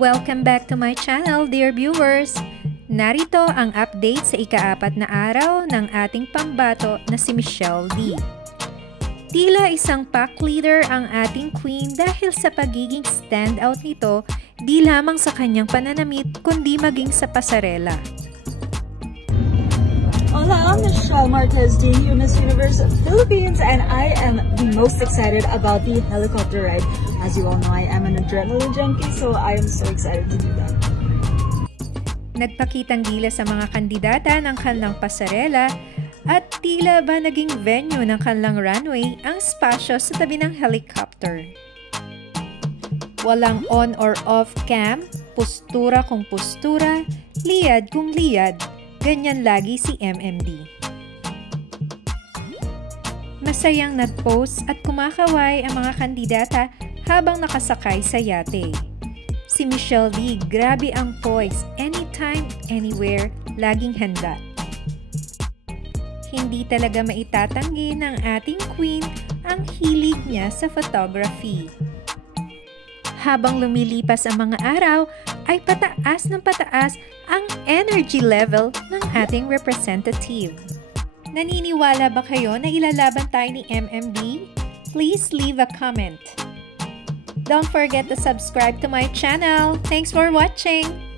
Welcome back to my channel, dear viewers! Narito ang update sa ika-4 na araw ng ating pambato na si Michelle D. Tila isang pack leader ang ating queen dahil sa pagiging standout nito di lamang sa kanyang pananamit kundi maging sa pasarela. Hola, I'm Michelle Marquez, DU Miss Universe Philippines, and I am the most excited about the helicopter ride. As you all know, I am an adrenaline junkie, so I am so excited to do that. Nagpakitang gila sa mga kandidata ng kanilang pasarela at tila ba naging venue ng kanilang runway ang spasyo sa tabi ng helicopter. Walang on or off cam, postura kung postura, liyad kung liyad, ganyan lagi si MMD. Masayang nag-post at kumakaway ang mga kandidata habang nakasakay sa yate. Si Michelle D, grabe ang poise, anytime, anywhere, laging handa. Hindi talaga maitatanggi ng ating queen ang hilig niya sa photography. Habang lumilipas ang mga araw, ay pataas ng pataas ang energy level ng ating representative. Naniniwala ba kayo na ilalaban tayo ni MMD? Please leave a comment. Don't forget to subscribe to my channel. Thanks for watching!